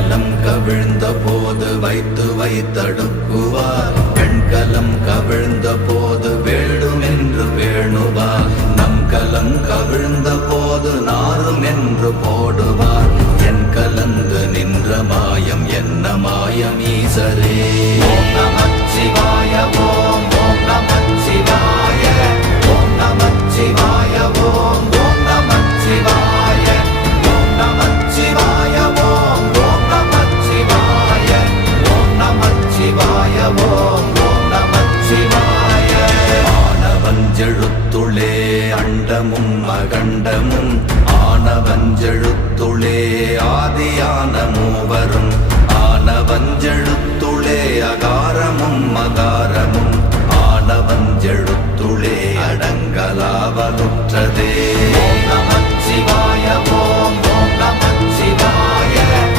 கலம் கவிழ்ந்த போது வைத்து வைத்தடுக்குவார் பெண்கலம் கவிழ்ந்த போது வேண்டுமென்று வேணுவார் நம் கலம் கவிழ்ந்த போது நாரும் என்று போடுவார் என் கலந்து நின்ற மாயம் என்ன மாயம் ஈசரே ஓம் நமச்சிவாய ஓம் ஓம் நமச்சிவாய ஓம் நமச்சிவாய ஓம் ஓம் நமச்சிவாய ஓம் நமச்சிவாய ஓம் ஓம் நமச்சிவாய ஓம் நமச்சிவாய ஓம் ஓம் நமச்சிவாய ஆனவஞ்செழுத்துளே அண்டமும் அகண்டமும் ஆனவஞ்செழுத்துளே ஆதியான மூவரும்